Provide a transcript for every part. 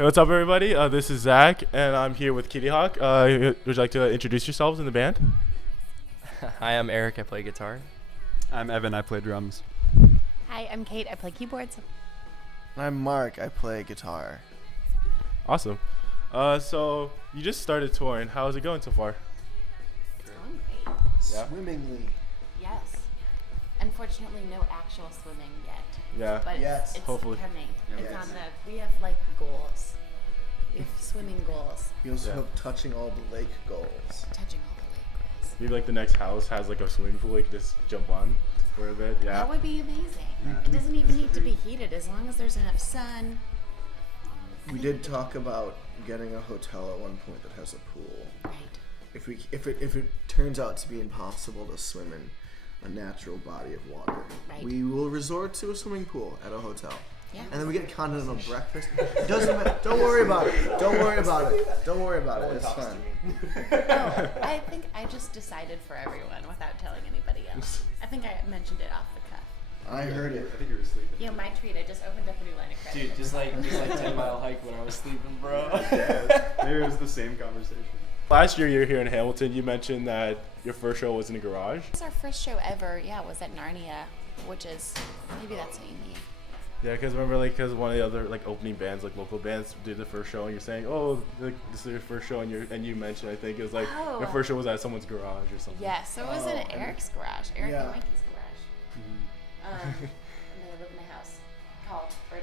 Hey, what's up, everybody? This is Zach, and I'm here with Kittyhawk. Would you like to introduce yourselves in the band? Hi, I'm Eric. I play guitar. I'm Evan. I play drums. Hi, I'm Kate. I play keyboards. I'm Mark. I play guitar. Awesome. So you just started touring. How's it going so far? It's going great. Yeah. Swimmingly. Yes. Unfortunately, no actual swimming yet. Yeah. But Yes. it's Hopefully. coming. It's Yes. on the. We have like goals. We have swimming goals. We also Yeah. have touching all the lake goals. Touching all the lake goals. Maybe like the next house has like a swimming pool you can just jump on for a bit. Yeah. That would be amazing. It doesn't even need to be heated as long as there's enough sun. We did talk about getting a hotel at one point that has a pool. Right. If it turns out to be impossible to swim in a natural body of water, Right. we will resort to a swimming pool at a hotel. Yeah. And then we get continental breakfast. It doesn't matter. Don't worry about it. Don't worry about it. Don't worry about it. It's fun. Oh, I think I just decided for everyone without telling anybody else. I think I mentioned it off the cuff. I heard it. I think you were sleeping. You know, my treat. I just opened up a new line of credit. Dude, just like 10-mile hike when I was sleeping, bro. Maybe it was the same conversation. Last year you were here in Hamilton. You mentioned that your first show was in a garage. It's our first show ever. Yeah, was at Narnia, which is maybe that's what you mean. Yeah, because remember, like, because one of the other like opening bands, like local bands, did the first show, and you're saying, oh, like, this is your first show, and you mentioned, I think it was like your Oh. first show was at someone's garage or something. Yeah, so it was in and- Eric's garage, Eric Yeah. and Mikey's garage. And they live in a house called, or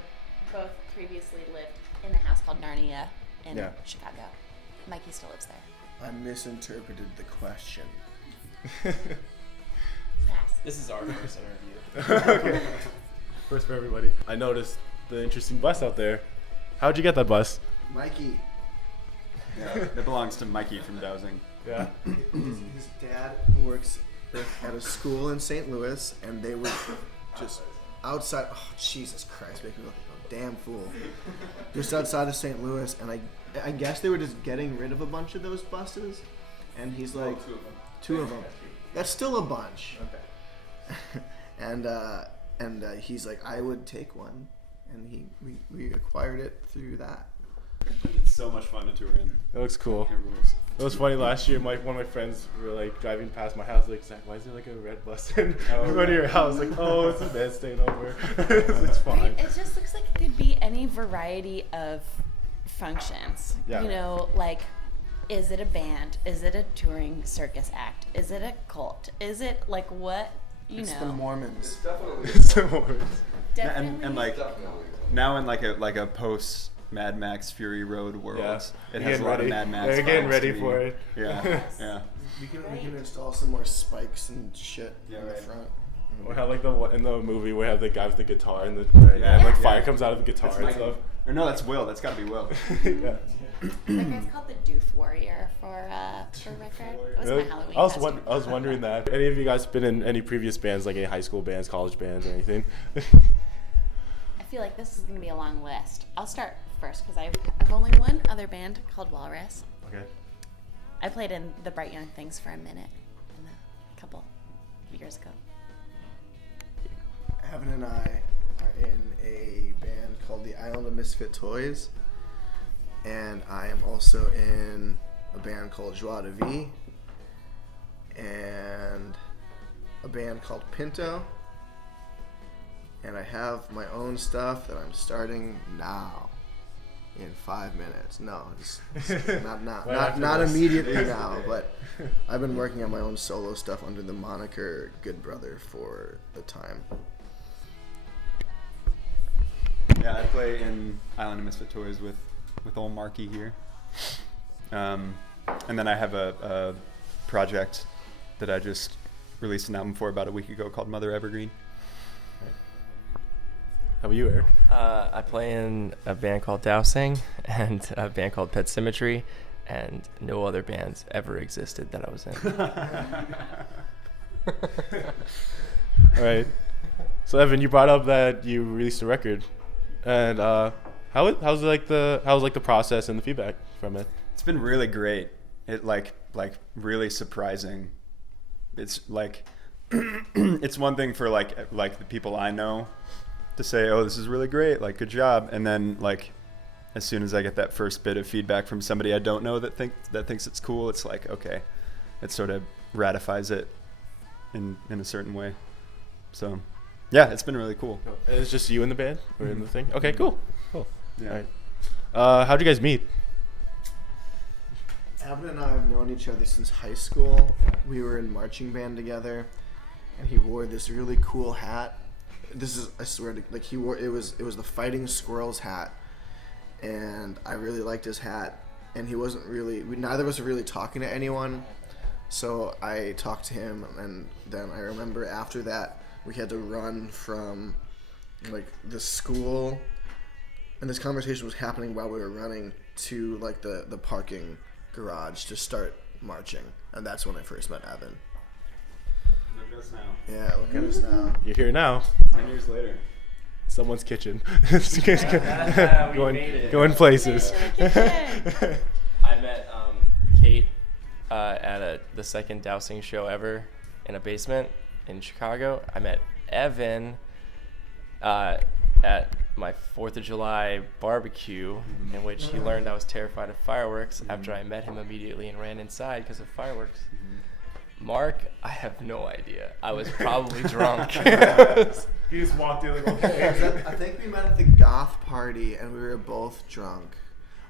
both previously lived in a house called Narnia in Yeah. Chicago. Mikey still lives there. I misinterpreted the question. Pass. This is our first interview. Okay. First for everybody. I noticed the interesting bus out there. How'd you get that bus? Mikey. Yeah, that belongs to Mikey from Dowsing. Yeah. His dad works at a school in St. Louis, and they were just outside. Oh, Jesus Christ, making me look like a damn fool. Just outside of St. Louis, and I guess they were just getting rid of a bunch of those buses, and he's like, two of them. That's still a bunch. Okay. And he's like, I would take one, and we acquired it through that. It's so much fun to tour in. That looks cool. It rules. It was funny last year. One of my friends were like driving past my house, like, Zach, why is there like a red bus in front of your house? Like, oh, it's a band staying over. It's fine. Right? It just looks like it could be any variety of functions. Yeah. You know, like, is it a band? Is it a touring circus act? Is it a cult? Is it like what? You It's know, the Mormons. definitely. And like now in like a post Mad Max Fury Road world, Yeah. it You're has a getting lot ready. of Mad Max. They're getting vibes ready to me. for it. Yeah, Yes. yeah. We can install some more spikes and shit Yeah, in the right. front. We have like in the movie we have the guy with the guitar and the Yeah. and like Yeah. fire comes out of the guitar That's and Mikey. stuff. Or no, that's Will. That's got to be Will. Yeah. That guy's called the Doof Warrior for record. It was Really? my Halloween I was costume. I was wondering that. Any of you guys been in any previous bands, like any high school bands, college bands, or anything? I feel like this is gonna be a long list. I'll start first because I've only one other band called Walrus. Okay. I played in the Bright Young Things for a minute, a couple years ago. Evan and I are in a band called the Island of Misfit Toys, and I am also in a band called Joie de Vie, and a band called Pinto, and I have my own stuff that I'm starting now. In 5 minutes. No, it's not Right after not this. immediately now, but I've been working on my own solo stuff under the moniker Good Brother for a time. Yeah, I play in Island of Misfit Toys with old Marky here. And then I have a project that I just released an album for about a week ago called Mother Evergreen. How about you, Eric? I play in a band called Dowsing and a band called Pet Symmetry, and no other bands ever existed that I was in. All right. So Evan, you brought up that you released a record, and how's the process and the feedback from it? It's been really great. It like really surprising. It's like it's one thing for like the people I know to say, oh, this is really great, like good job, and then like as soon as I get that first bit of feedback from somebody I don't know that thinks it's cool, it's like, okay, it sort of ratifies it in a certain way. So yeah, it's been really cool. It's just you in the band or in the thing? Okay, cool. Yeah. All right. How'd you guys meet? Evan and I have known each other since high school. We were in marching band together, and he wore this really cool hat. This is, I swear, like he wore it was the Fighting Squirrels hat, and I really liked his hat. And he wasn't really, neither of us were really talking to anyone, so I talked to him, and then I remember after that we had to run from like the school, and this conversation was happening while we were running to like the parking garage to start marching, and that's when I first met Evan. Look at us now. Yeah, look at us now. You're here now. 10 years later. Someone's kitchen. We made it. Going places. I met Kate at the second Dowsing show ever in a basement in Chicago. I met Evan at my 4th of July barbecue, in which he learned I was terrified of fireworks after I met him immediately and ran inside because of fireworks. Mark, I have no idea. I was probably drunk. He just walked in like, okay. I think we met at the goth party, and we were both drunk.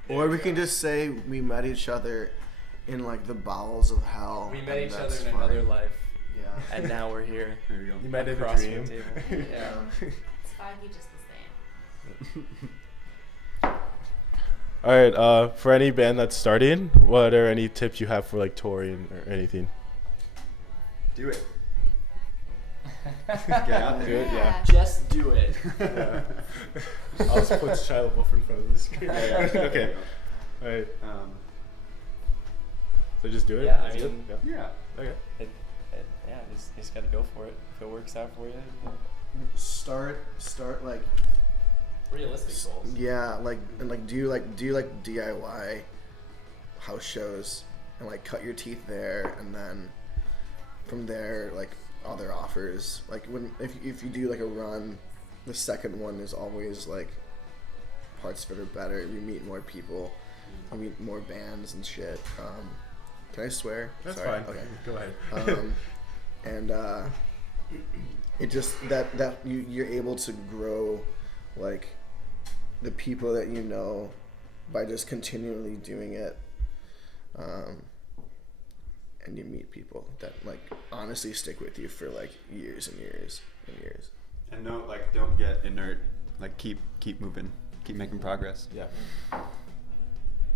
Or we can just say we met each other in like the bowels of hell. We met and each other that's in fine. another life, Yeah. and now we're here. There you go. You met in a across dream. the table. Yeah. It's foggy just the same. All right. For any band that's starting, what are any tips you have for like touring or anything? Do it. Get out Do there. it, yeah. Just do it. Yeah. I'll just put Shia LaBeouf in front of the screen. Yeah. Okay. All right. So just do it. Yeah, I That's mean- good? Yeah. Okay. Yeah, you just gotta go for it. If it works out for you. Start like Realistic goals. yeah, like and like do you like DIY house shows and like cut your teeth there, and then from there like other offers. Like when if you do like a run, the second one is always like parts of it are better. You meet more people, you meet more bands and shit. Can I swear? That's Sorry. fine. Okay. Go ahead. And it just that you're able to grow like the people that you know by just continually doing it, and you meet people that like honestly stick with you for like years and years and years. And don't get inert. Like keep moving. Keep making progress. Yeah.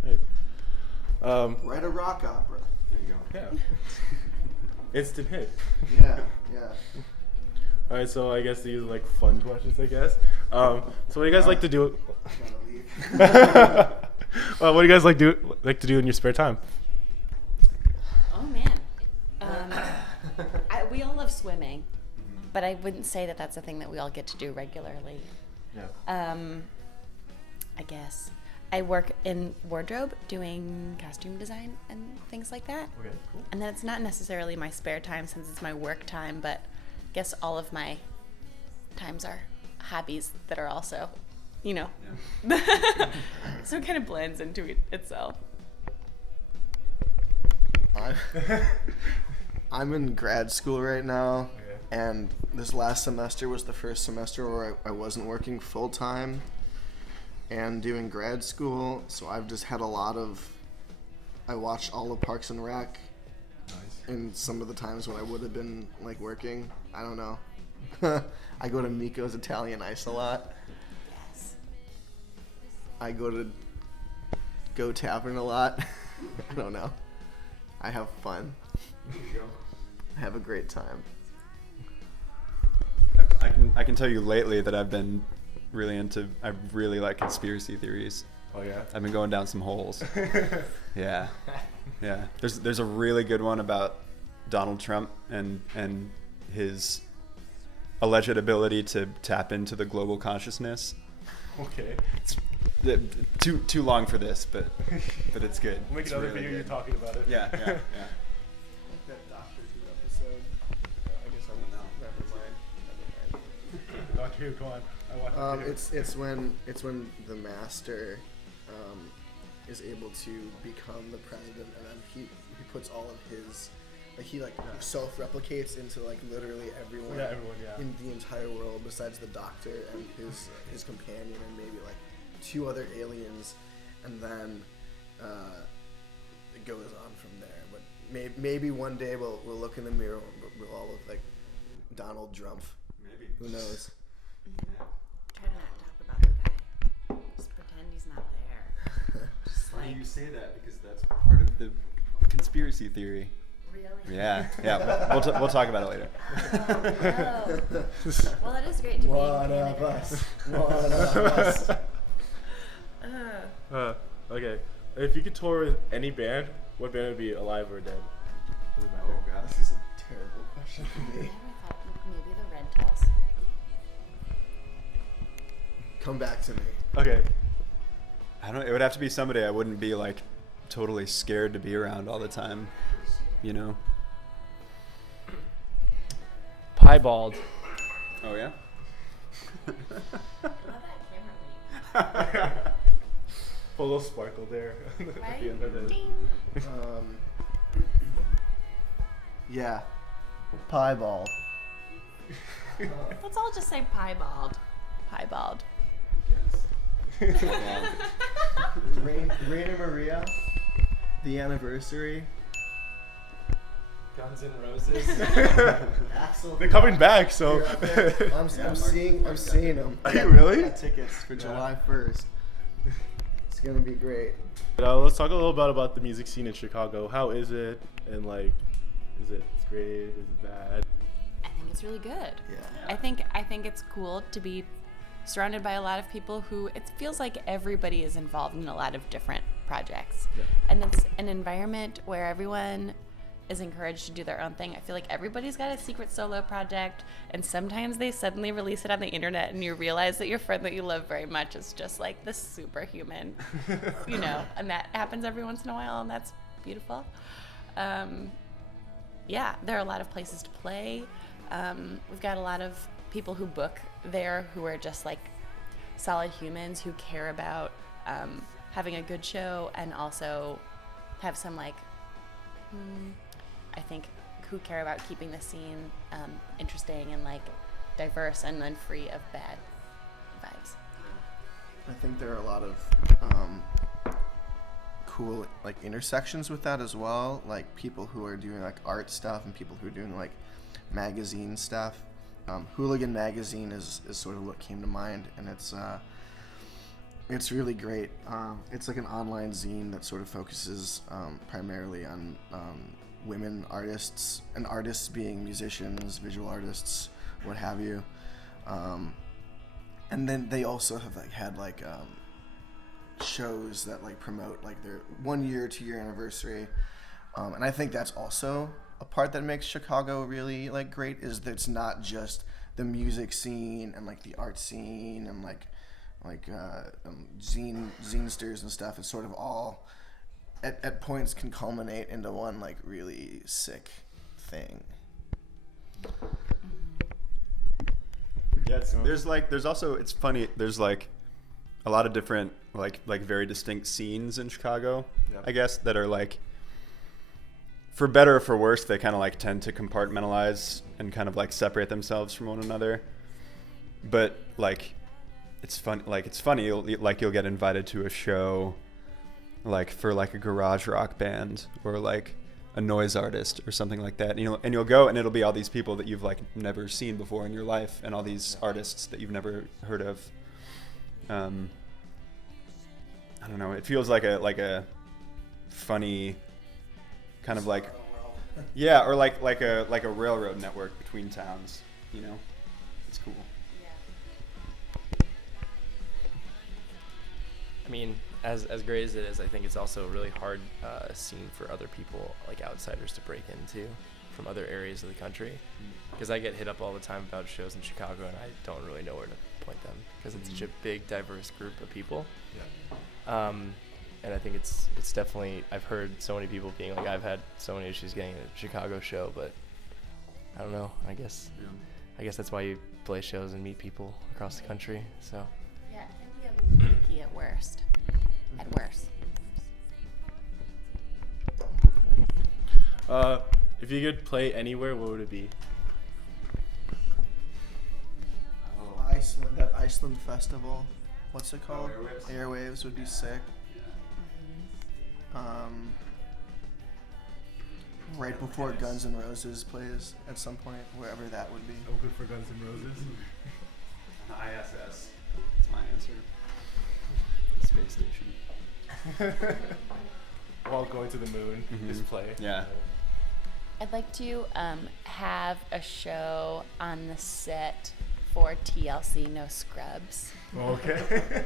Right. Write a rock opera. There you go. Yeah. Instant hit. Yeah. All right, so I guess these are like fun questions, I guess. So what do you guys like to do? Gotta leave. What do you guys like to do in your spare time? Oh man, we all love swimming, but I wouldn't say that that's a thing that we all get to do regularly. Yeah. I guess I work in wardrobe doing costume design and things like that. Okay, cool. And then it's not necessarily my spare time since it's my work time, but I guess all of my times are hobbies that are also, you know. Yeah. So it kind of blends into itself. I'm in grad school right now, Okay. and this last semester was the first semester where I wasn't working full time and doing grad school, so I've just had I watched all of Parks and Rec, Nice. and some of the times when I would have been like working, I don't know. I go to Miko's Italian Ice a lot. Yes. I go to Go Tavern a lot. I don't know. I have fun. There you go. I have a great time. I can tell you lately that I really like conspiracy theories. Oh yeah. I've been going down some holes. Yeah. There's a really good one about Donald Trump and his alleged ability to tap into the global consciousness. Okay. It's too long for this, but it's good. We'll make It's another really video. You're good. talking about it. Yeah. That Doctor Who episode. I guess I'm not. Never mind. Doctor Who, go on. I watched the video. It's when the Master is able to become the president, and then he puts all of his, like, he like self-replicates into like literally everyone, in the entire world besides the doctor and his companion and maybe like 2 other aliens, and then it goes on from there. But maybe one day we'll look in the mirror and we'll all look like Donald Trump. Maybe. Who knows? Try to not talk about the guy. Just pretend he's not there. Just Why like, do you say that? Because that's part of the conspiracy theory. really? Yeah. We'll talk about it later. Oh, no. Well, it is great to be in One Canada. of us. One of us. Okay. If you could tour with any band, what band would be, alive or dead? Doesn't matter. Oh god, This is a terrible question for I me. never thought maybe the Rentals. Come back to me. Okay. I don't know. It would have to be somebody I wouldn't be like totally scared to be around all the time. You know? Piebald. Oh yeah. I love that camera lead. Put a little sparkle there. At the end of it. Ding. Yeah. Piebald. Let's all just say piebald. Piebald. Raina Maria. The Anniversary. Guns N' Roses. Axel. They're coming back, so. You're up there. I'm seeing them. Are you really? Got tickets for July 1st. It's gonna be great. Let's talk a little bit about the music scene in Chicago. How is it? And like, is it great? Is it bad? I think it's really good. Yeah. I think it's cool to be surrounded by a lot of people who it feels like everybody is involved in a lot of different projects. Yeah. And it's an environment where everyone is encouraged to do their own thing. I feel like everybody's got a secret solo project, and sometimes they suddenly release it on the internet and you realize that your friend that you love very much is just like this superhuman, you know, and that happens every once in a while, and that's beautiful. Yeah, there are a lot of places to play. We've got a lot of people who book there who are just like solid humans who care about having a good show and also have some like I think who care about keeping the scene interesting and like diverse and then free of bad vibes. I think there are a lot of cool like intersections with that as well. Like people who are doing like art stuff and people who are doing like magazine stuff. Hooligan Magazine is sort of what came to mind, and it's really great. It's like an online zine that sort of focuses primarily on women artists, and artists being musicians, visual artists, what have you. And then they also have like had like shows that like promote like their 1 year, 2 year anniversary. And I think that's also a part that makes Chicago really like great, is that it's not just the music scene and like the art scene and like zinesters and stuff. It's sort of all at points can culminate into one like really sick thing. Yeah, there's also, it's funny, there's like a lot of different like very distinct scenes in Chicago, Yep. I guess, that are like, for better or for worse, they kind of like tend to compartmentalize and kind of like separate themselves from one another. But like, it's funny, you'll get invited to a show like for like a garage rock band or like a noise artist or something like that, and you'll go and it'll be all these people that you've like never seen before in your life, and all these artists that you've never heard of. I don't know, it feels like a funny kind of like, yeah, or like a railroad network between towns, you know. It's cool. I mean, as great as it is, I think it's also a really hard scene for other people, like outsiders, to break into from other areas of the country. Because I get hit up all the time about shows in Chicago, and I don't really know where to point them because it's such a big, diverse group of people. Yeah. And I think it's definitely, I've heard so many people being like, I've had so many issues getting a Chicago show, but I don't know. I guess that's why you play shows and meet people across the country. So. Yeah, I think we have picky at worst. and worse. If you could play anywhere, what would it be? Iceland, that Iceland festival. What's it called? Airwaves? Airwaves would be sick. Right before Guns N' Roses plays at some point, wherever that would be. Open for Guns N' Roses. ISS. That's my answer. Space station. While going to the moon, just play. Yeah. I'd like to have a show on the set for TLC No Scrubs, Okay.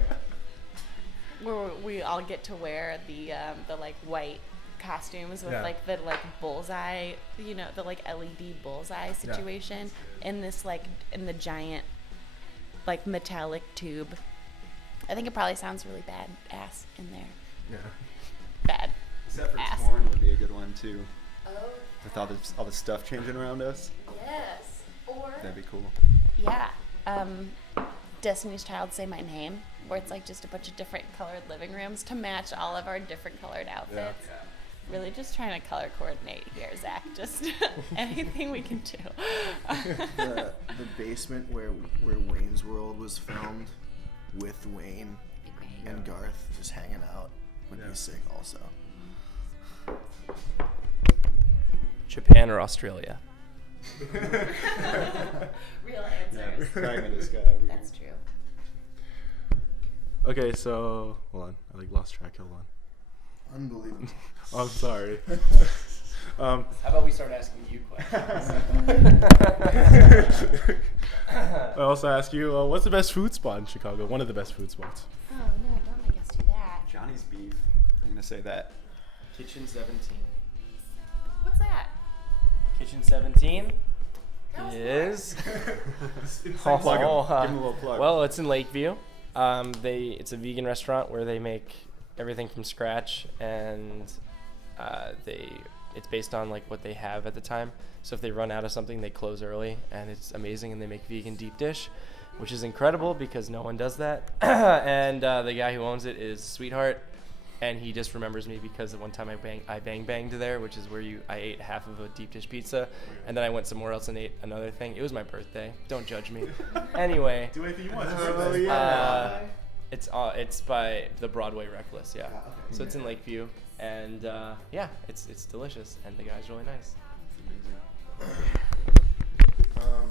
where we all get to wear the like white costumes with Yeah. like the like bullseye, you know, the like LED bullseye situation in this like in the giant like metallic tube. I think it probably sounds really bad ass in there. Yeah. Bad. Except for Ass. Torn would be a good one too. Oh. With all the stuff changing around us. Yes. Or That'd be cool. yeah, Destiny's Child Say My Name, where it's like just a bunch of different colored living rooms to match all of our different colored outfits. Really just trying to color coordinate here, Zach. Just anything we can do. The basement where Wayne's World was filmed, with Wayne and Garth just hanging out would be sick also. Japan or Australia? Real answers. Pragmatist guy. That's true. Okay, so hold on. I like lost track. Hold on. Unbelievable. Oh, I'm sorry. How about we start asking you questions? I also ask you, what's the best food spot in Chicago? One of the best food spots. Oh no, don't make us do that. Johnny's beef. I'm gonna say that. Kitchen 17. What's that? Kitchen 17 Tell us is. Plug 'em. Oh, Give him a little plug. Well, it's in Lakeview. It's a vegan restaurant where they make everything from scratch, and it's based on like what they have at the time. So if they run out of something, they close early, and it's amazing. And they make vegan deep dish, which is incredible because no one does that. And the guy who owns it is a sweetheart, and he just remembers me because the one time I banged there, which is where I ate half of a deep dish pizza, and then I went somewhere else and ate another thing. It was my birthday. Don't judge me. Anyway. Do anything you want. Oh yeah. It's by the Broadway Reckless, yeah. So it's in Lakeview, and it's delicious, and the guy's really nice.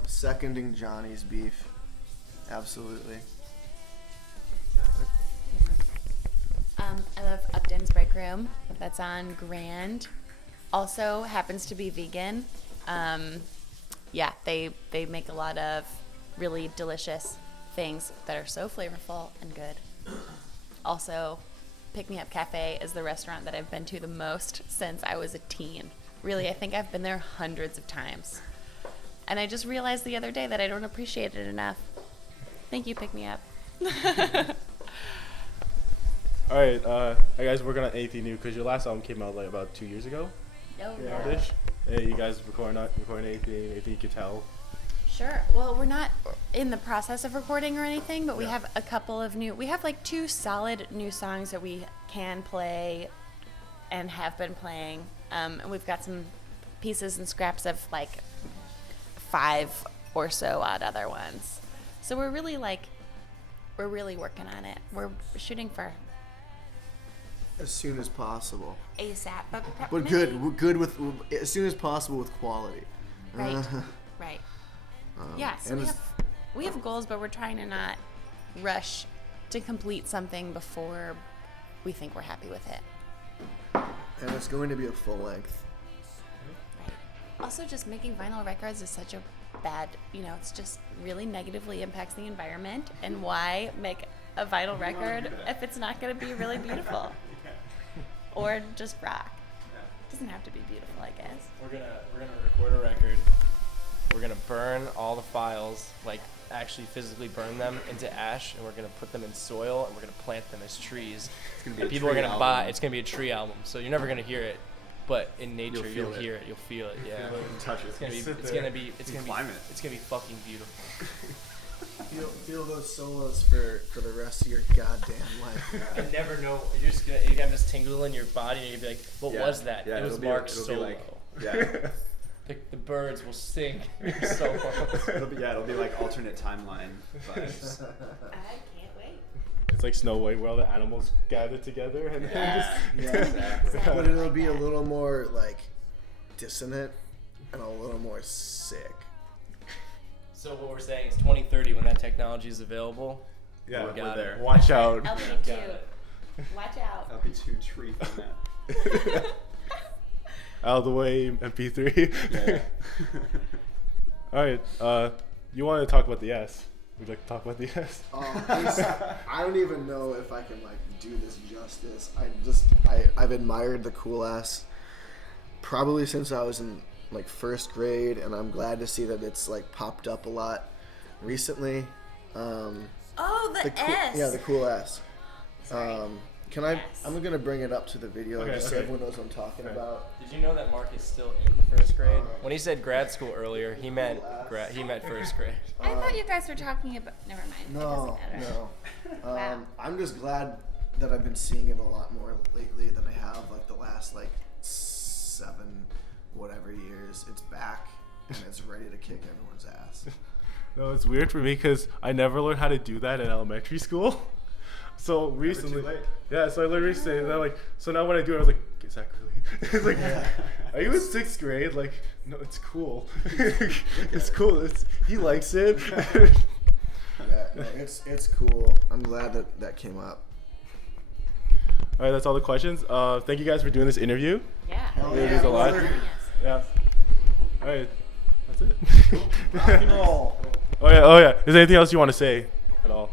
Seconding Johnny's beef. Absolutely. I love Upton's Break Room. That's on Grand. Also happens to be vegan. They make a lot of really delicious things that are so flavorful and good. Also, Pick Me Up Cafe is the restaurant that I've been to the most since I was a teen. Really, I think I've been there hundreds of times. And I just realized the other day that I don't appreciate it enough. Thank you, Pick Me Up. All right, I guys working on anything new because your last album came out like about 2 years ago. Oh, Ish. Hey, you guys recording anything you could tell? Sure. Well, we're not in the process of recording or anything, but we have a couple of we have like 2 solid new songs that we can play and have been playing. And we've got some pieces and scraps of like 5 or so odd other ones. So we're really working on it. We're shooting for As soon as possible. ASAP, but But good. We're good with as soon as possible with quality. Right. Right. Yeah, so and we have goals, but we're trying to not rush to complete something before we think we're happy with it. And it's going to be a full length. Right. Also, just making vinyl records is such a bad, it's just really negatively impacts the environment. And why make a vinyl record if it's not going to be really beautiful? Or just rock. It doesn't have to be beautiful, I guess. We're gonna record a record. We're gonna burn all the files, like actually physically burn them into ash, and we're gonna put them in soil, and we're gonna plant them as trees. It's gonna be And a people are tree gonna album. buy. It's gonna be a tree album, so you're never gonna hear it, but in nature You'll you'll feel it. hear it. You'll feel it. Yeah. Touch it. It's gonna be. Sit It's there. gonna be. It's gonna be. Climb it. It's gonna be fucking beautiful. Feel those solos for the rest of your goddamn life. I never know. You have this tingle in your body, and you'd be like, "What was that?" Yeah, it was it'll be Mark's it'll be solo. Yeah. The birds will sing your solo. It'll be like alternate timeline vibes. I can't wait. It's like Snow White where all the animals gather together and then Yeah, Exactly. but it'll be a little more like dissonant and a little more sick. So what we're saying is 2030 when that technology is available. Yeah, we got we're there. it. watch out. LP2. Watch out. LP2 tree from that. Out of the way, MP3. Yeah. All right. You want to talk about the S? Would you like to talk about the S? I don't even know if I can like do this justice. I've admired the cool ass probably since I was in like first grade, and I'm glad to see that it's like popped up a lot recently. Oh, the cool, S. yeah, the cool ass. Sorry. Can I? Yes. I'm gonna bring it up to the video Okay, just so okay. everyone knows what I'm talking Okay. about. Did you know that Mark is still in the first grade? When he said grad school earlier, he meant first grade. I thought you guys were talking about. Never mind. It No, doesn't matter. no. Wow. I'm just glad that I've been seeing it a lot more lately than I have like the last like 7 whatever years. It's back and it's ready to kick everyone's ass. No, it's weird for me because I never learned how to do that in elementary school. So recently, late. yeah. So I learned recently, and then like, so now when I do it, I was like, is that really? It's like, Yeah. are you in 6th grade? Like, no, it's cool. It's cool. He likes it. Yeah, no, it's cool. I'm glad that came up. All right, that's all the questions. Thank you guys for doing this interview. Yeah. Hell It yeah, is a lot. brother. Yeah. All right, that's it. Rock and roll. Oh yeah. Is there anything else you want to say at all?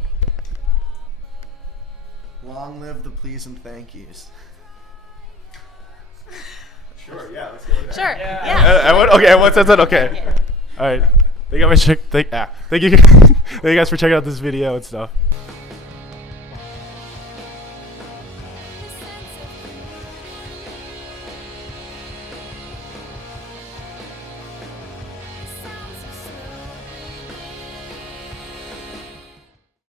Long live the please and thank yous. Sure, yeah, let's go with that. Sure. Yeah. Everyone says that? Okay. All right. Thank you guys for checking out this video and stuff.